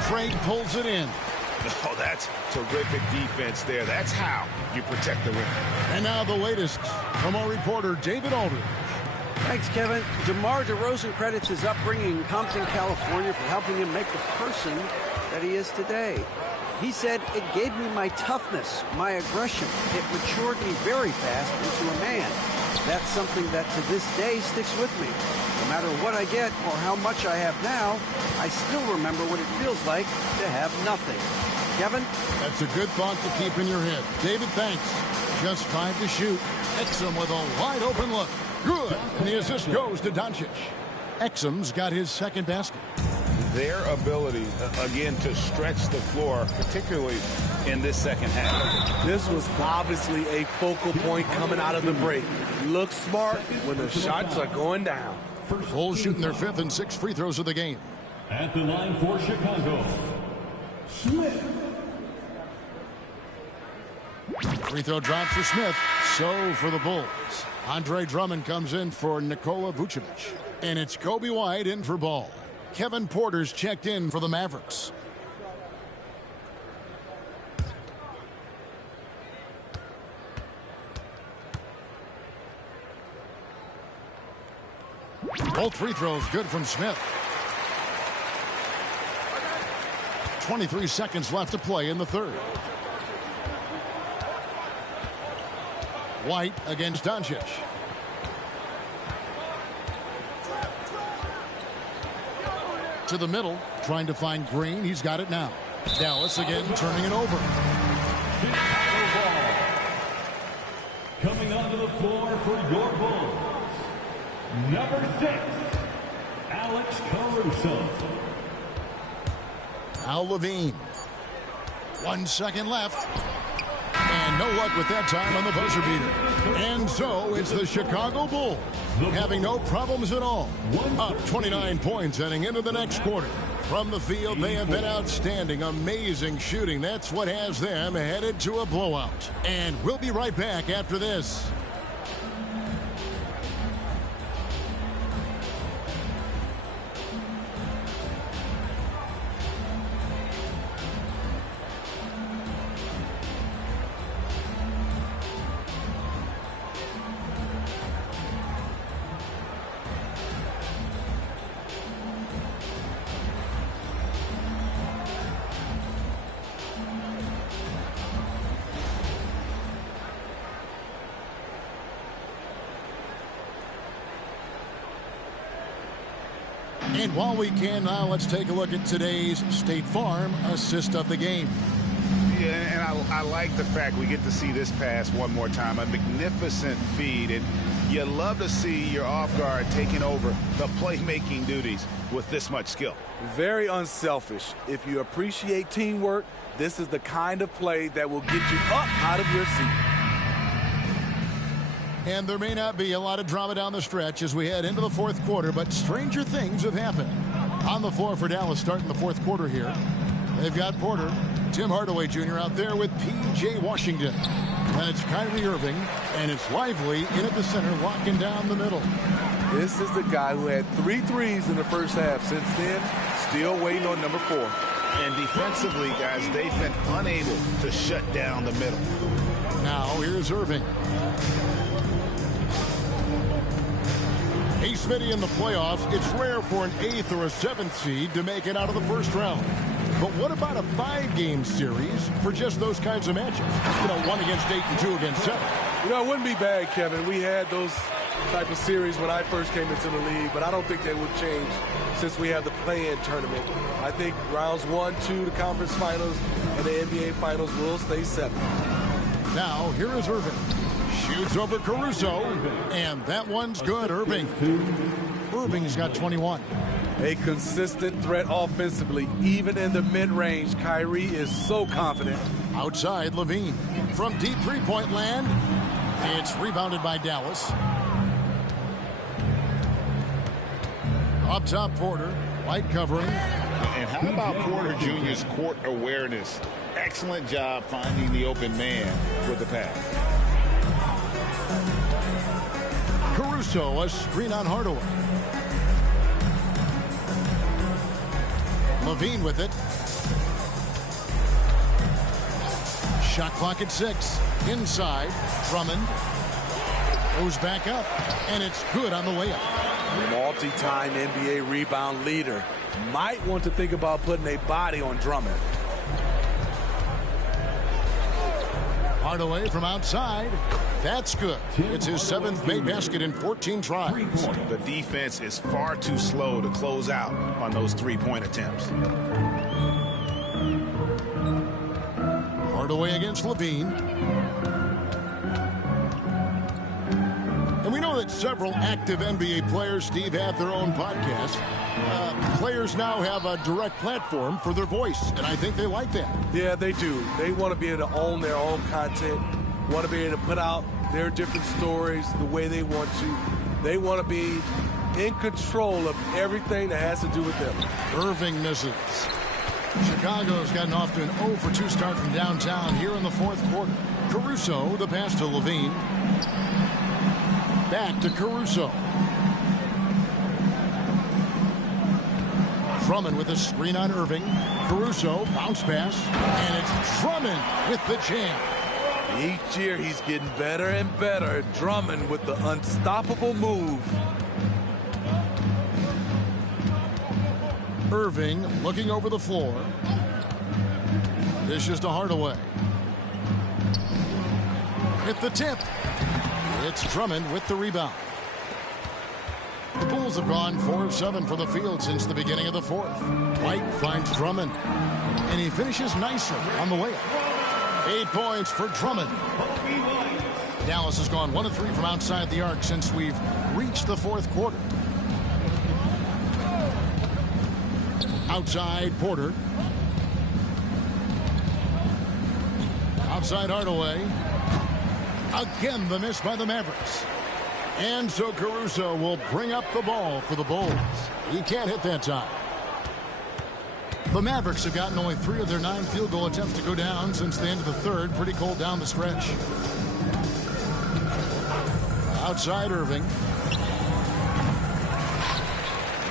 Craig pulls it in. Oh, that's terrific defense there. That's how you protect the rim. And now the latest from our reporter, David Aldridge. Thanks, Kevin. DeMar DeRozan credits his upbringing in Compton, California for helping him make the person that he is today. He said, "It gave me my toughness, my aggression. It matured me very fast into a man. That's something that to this day sticks with me. No matter what I get or how much I have now, I still remember what it feels like to have nothing." Kevin? That's a good thought to keep in your head. David, thanks. Just 5 to shoot. Exum with a wide open look. Good. And the assist goes to Doncic. Exum's got his second basket. Their ability, again, to stretch the floor, particularly in this second half. This was obviously a focal point coming out of the break. Look smart when the shots are going down. Bulls shooting their 5th and 6th free throws of the game. At the line for Chicago, Smith. Free throw drop for Smith. So for the Bulls. Andre Drummond comes in for Nikola Vucevic. And it's Kobe White in for Ball. Kevin Porter's checked in for the Mavericks. Both free throws good from Smith. 23 seconds left to play in the third. White against Doncic. To the middle, trying to find Green. He's got it now. Dallas again turning it over. Coming onto the floor for your Bulls, number 6, Alex Caruso. Al Levine. 1 second left. And no luck with that time on the buzzer beater. And so it's the Chicago Bulls having no problems at all. Up 29 points heading into the next quarter. From the field, they have been outstanding. Amazing shooting. That's what has them headed to a blowout. And we'll be right back after this. And while we can now, let's take a look at today's State Farm assist of the game. Yeah, and I like the fact we get to see this pass one more time. A magnificent feed, and you love to see your off guard taking over the playmaking duties with this much skill. Very unselfish. If you appreciate teamwork, this is the kind of play that will get you up out of your seat. And there may not be a lot of drama down the stretch as we head into the fourth quarter, but stranger things have happened. On the floor for Dallas starting the fourth quarter here. They've got Porter, Tim Hardaway Jr. out there with P.J. Washington. And it's Kyrie Irving, and it's Lively in at the center, locking down the middle. This is the guy who had 3 threes in the first half. Since then, still waiting on number 4. And defensively, guys, they've been unable to shut down the middle. Now here's Irving. Smitty in the playoffs, it's rare for an 8th or a 7th seed to make it out of the first round. But what about a 5-game series for just those kinds of matchups? You know, 1 against 8 and 2 against 7. You know, it wouldn't be bad, Kevin. We had those type of series when I first came into the league, but I don't think they would change since we have the play-in tournament. I think rounds 1, 2, the conference finals, and the NBA finals will stay 7. Now, here is Irving. Shoots over Caruso, and that one's good, Irving. Irving's got 21. A consistent threat offensively, even in the mid-range. Kyrie is so confident. Outside, Levine. From deep three-point land, it's rebounded by Dallas. Up top, Porter. White covering. And how about Porter Jr.'s court awareness? Excellent job finding the open man with the pass. Caruso, a screen on Hardaway. Levine with it. Shot clock at 6. Inside, Drummond goes back up, and it's good on the way up. Multi-time NBA rebound leader. Might want to think about putting a body on Drummond. Hardaway from outside. That's good. It's his 7th made basket in 14 tries. The defense is far too slow to close out on those 3-point attempts. Hardaway against Levine. And we know that several active NBA players, Steve, have their own podcast. Players now have a direct platform for their voice, and I think they like that. Yeah, they do. They want to be able to own their own content, want to be able to put out their different stories the way they want to. They want to be in control of everything that has to do with them. Irving misses. Chicago's gotten off to an 0-for-2 start from downtown here in the 4th quarter. Caruso, the pass to Levine. Back to Caruso. Drummond with a screen on Irving. Caruso, bounce pass, and it's Drummond with the jam. Each year he's getting better and better. Drummond with the unstoppable move. Irving looking over the floor. This is to Hardaway. At the tip. It's Drummond with the rebound. The Bulls have gone 4 of 7 for the field since the beginning of the 4th. White finds Drummond, and he finishes nicely on the way up. 8 points for Drummond. Dallas has gone 1 of 3 from outside the arc since we've reached the 4th quarter. Outside, Porter. Outside, Hardaway. Again, the miss by the Mavericks. And so Caruso will bring up the ball for the Bulls. He can't hit that time. The Mavericks have gotten only 3 of their 9 field goal attempts to go down since the end of the 3rd. Pretty cold down the stretch. Outside, Irving.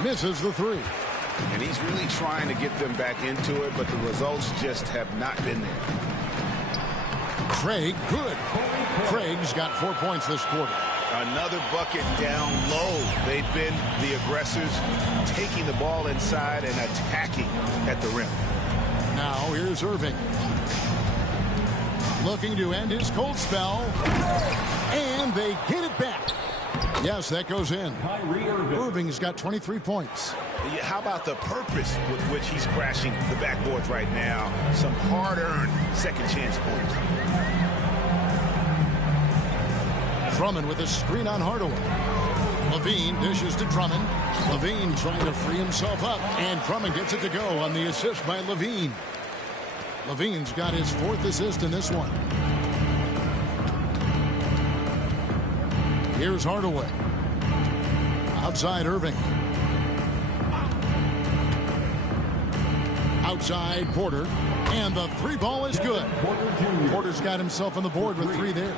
Misses the 3. And he's really trying to get them back into it, but the results just have not been there. Craig, good. Craig's got 4 points this quarter. Another bucket down low. They've been the aggressors, taking the ball inside and attacking at the rim. Now here's Irving. Looking to end his cold spell. And they get it back. Yes, that goes in. Irving's got 23 points. How about the purpose with which he's crashing the backboards right now? Some hard-earned second chance points. Drummond with a screen on Hardaway. Levine dishes to Drummond. Levine trying to free himself up. And Drummond gets it to go on the assist by Levine. Levine's got his 4th assist in this one. Here's Hardaway. Outside, Irving. Outside, Porter. And the 3 ball is good. Porter's got himself on the board with 3 there.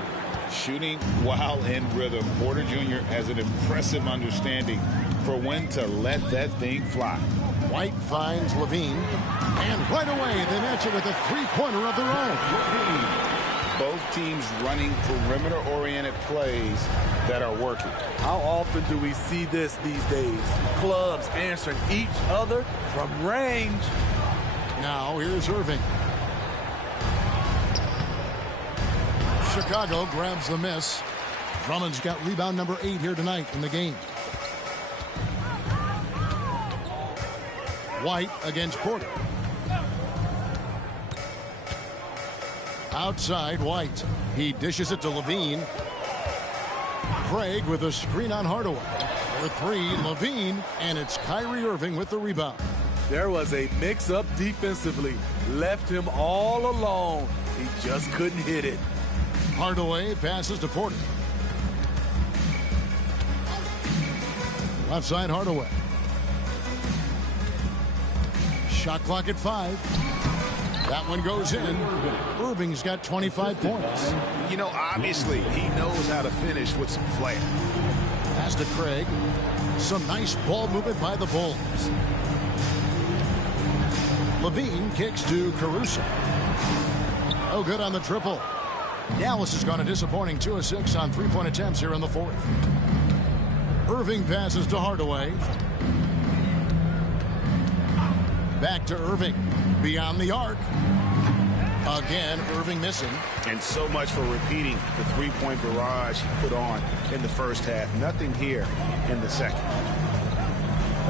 Shooting while in rhythm. Porter Jr. has an impressive understanding for when to let that thing fly. White finds Levine. And right away, they match it with a 3-pointer of their own. Both teams running perimeter-oriented plays that are working. How often do we see this these days? Clubs answering each other from range. Now here's Irving. Chicago grabs the miss. Drummond's got rebound number 8 here tonight in the game. White against Porter. Outside White. He dishes it to Levine. Craig with a screen on Hardaway. For 3, Levine, and it's Kyrie Irving with the rebound. There was a mix-up defensively. Left him all alone. He just couldn't hit it. Hardaway passes to Porter. Left side Hardaway. Shot clock at 5. That one goes in. Irving's got 25 points. You know, obviously, he knows how to finish with some flair. Pass to Craig. Some nice ball movement by the Bulls. Levine kicks to Caruso. Oh, good on the triple. Dallas has gone a disappointing 2 of 6 on 3-point attempts here in the 4th. Irving passes to Hardaway. Back to Irving. Beyond the arc. Again, Irving missing. And so much for repeating the 3-point barrage he put on in the first half. Nothing here in the second.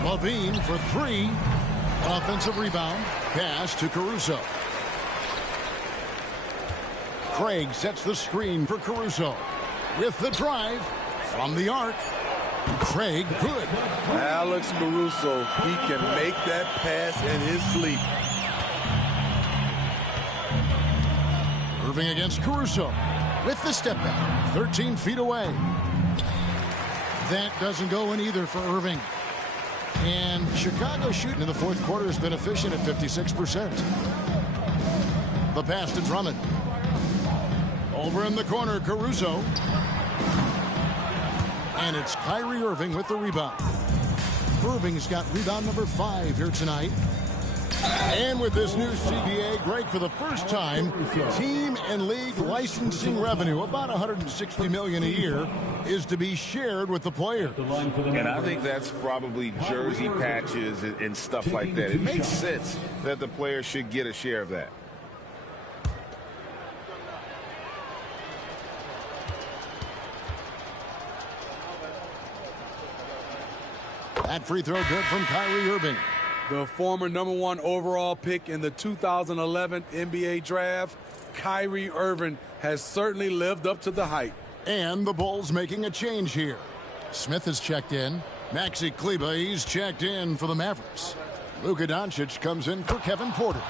Levine for 3. Offensive rebound. Pass to Caruso. Craig sets the screen for Caruso. With the drive from the arc. Craig good. Alex Caruso, he can make that pass in his sleep. Irving against Caruso with the step back. 13 feet away. That doesn't go in either for Irving. And Chicago shooting in the 4th quarter has been efficient at 56%. The pass to Drummond. Over in the corner, Caruso. And it's Kyrie Irving with the rebound. Irving's got rebound number 5 here tonight. And with this new CBA, Greg, for the first time, team and league licensing revenue, about $160 million a year, is to be shared with the player. And I think that's probably jersey patches and stuff like that. It makes sense that the player should get a share of that. That free throw good from Kyrie Irving. The former #1 overall pick in the 2011 NBA draft, Kyrie Irving, has certainly lived up to the hype. And the Bulls making a change here. Smith has checked in. Maxi Kleber, he's checked in for the Mavericks. Luka Doncic comes in for Kevin Porter.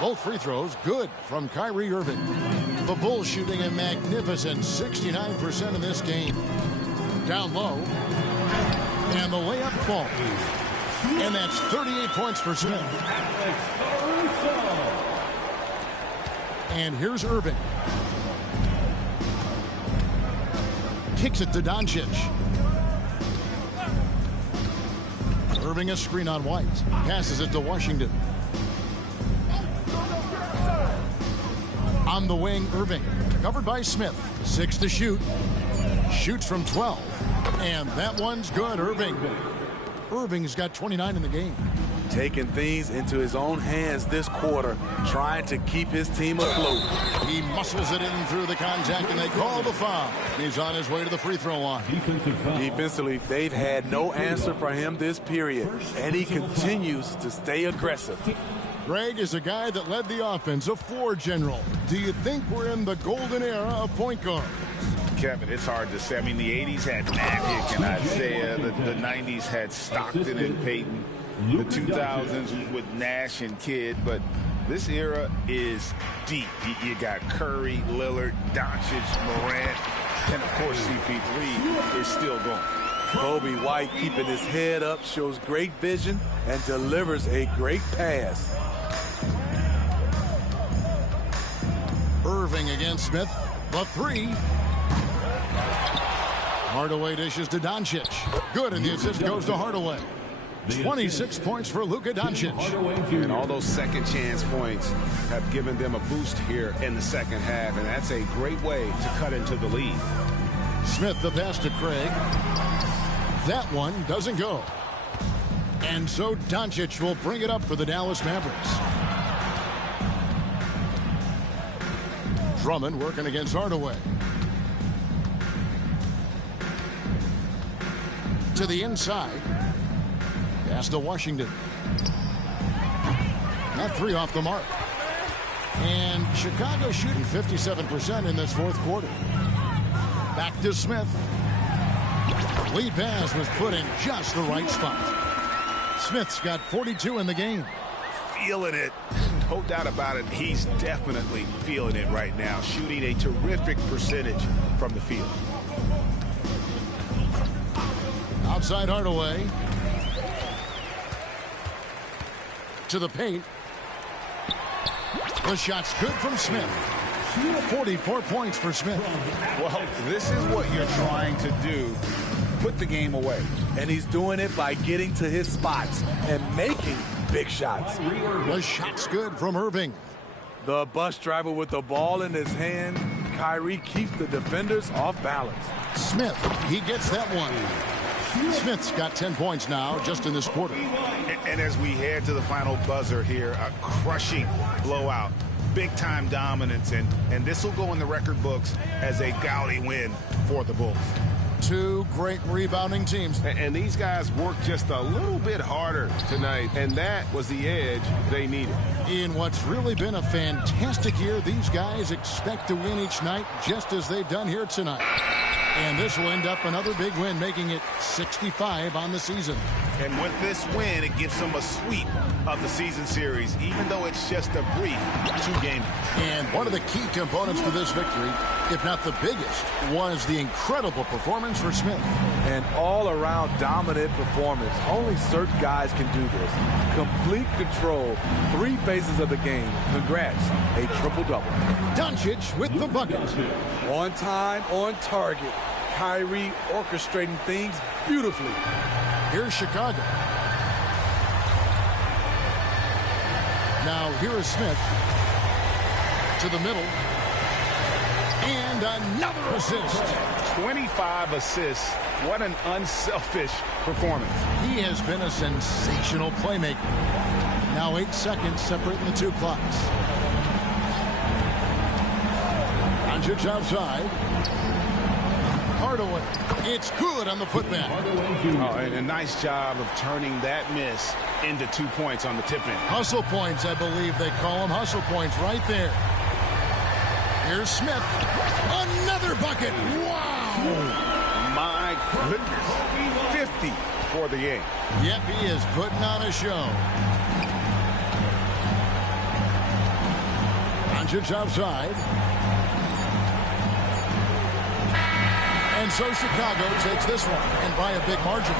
Both free throws good from Kyrie Irving. The Bulls shooting a magnificent 69% in this game. Down low. And the layup falls. And that's 38 points for Smith. And here's Irving. Kicks it to Doncic. Irving a screen on White. Passes it to Washington. On the wing, Irving. Covered by Smith. 6 to shoot. Shoots from 12. And that one's good, Irving. Irving's got 29 in the game. Taking things into his own hands this quarter, trying to keep his team afloat. He muscles it in through the contact, and they call the foul. He's on his way to the free throw line. Defensively, they've had no answer for him this period, and he continues to stay aggressive. Greg is a guy that led the offense, a floor general. Do you think we're in the golden era of point guard? Kevin, it's hard to say. I mean, the 80s had Magic and Isaiah. The 90s had Stockton and Peyton. The 2000s with Nash and Kidd. But this era is deep. You got Curry, Lillard, Doncic, Morant, and, of course, CP3 is still going. Kobe White keeping his head up, shows great vision, and delivers a great pass. Irving against Smith. The 3. Hardaway dishes to Doncic. Good, and the assist goes to Hardaway. 26 points for Luka Doncic. And all those second chance points have given them a boost here in the second half, and that's a great way to cut into the lead. Smith the pass to Craig. That one doesn't go. And so Doncic will bring it up for the Dallas Mavericks. Drummond working against Hardaway. To the inside. Pass to Washington. That three off the mark. And Chicago shooting 57% in this fourth quarter. Back to Smith. Lead pass was put in just the right spot. Smith's got 42 in the game. Feeling it. No doubt about it. He's definitely feeling it right now. Shooting a terrific percentage from the field. Outside Hardaway. To the paint. The shot's good from Smith. 44 points for Smith. Well, this is what you're trying to do. Put the game away. And he's doing it by getting to his spots and making big shots. The shot's good from Irving. The bus driver with the ball in his hand. Kyrie keeps the defenders off balance. Smith, he gets that one. Smith's got 10 points now just in this quarter. And as we head to the final buzzer here, a crushing blowout. Big-time dominance, and this will go in the record books as a gaudy win for the Bulls. Two great rebounding teams. And these guys worked just a little bit harder tonight, and that was the edge they needed. In what's really been a fantastic year, these guys expect to win each night just as they've done here tonight. And this will end up another big win, making it 65 on the season. And with this win, it gives them a sweep of the season series, even though it's just a brief two-game. And one of the key components to this victory, if not the biggest, was the incredible performance for Smith. An all-around dominant performance. Only certain guys can do this. Complete control, three phases of the game. Congrats, a triple-double. Doncic with the bucket. On time, on target. Kyrie orchestrating things beautifully. Here's Chicago. Now here is Smith. To the middle. And another assist. 25 assists. What an unselfish performance. He has been a sensational playmaker. Now 8 seconds separating the two clocks. Doncic outside. Hardaway. It's good on the putback. Oh, and a nice job of turning that miss into 2 points on the tip-in. Hustle points, I believe they call them. Hustle points right there. Here's Smith. Another bucket. Wow. My goodness. 50 for the game. Yep, he is putting on a show. Doncic outside. And so Chicago takes this one, and by a big margin.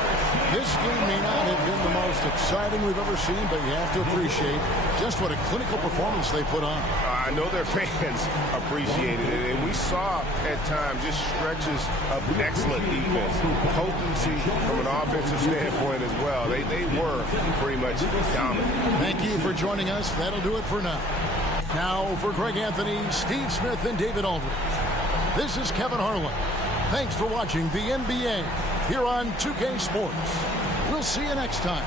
This game may not have been the most exciting we've ever seen, but you have to appreciate just what a clinical performance they put on. I know their fans appreciated it, and we saw at times just stretches of excellent defense. Potency from an offensive standpoint as well. They were pretty much dominant. Thank you for joining us. That'll do it for now. Now for Greg Anthony, Steve Smith, and David Aldridge. This is Kevin Harlan. Thanks for watching the NBA here on 2K Sports. We'll see you next time.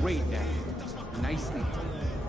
Great now. Nicely done.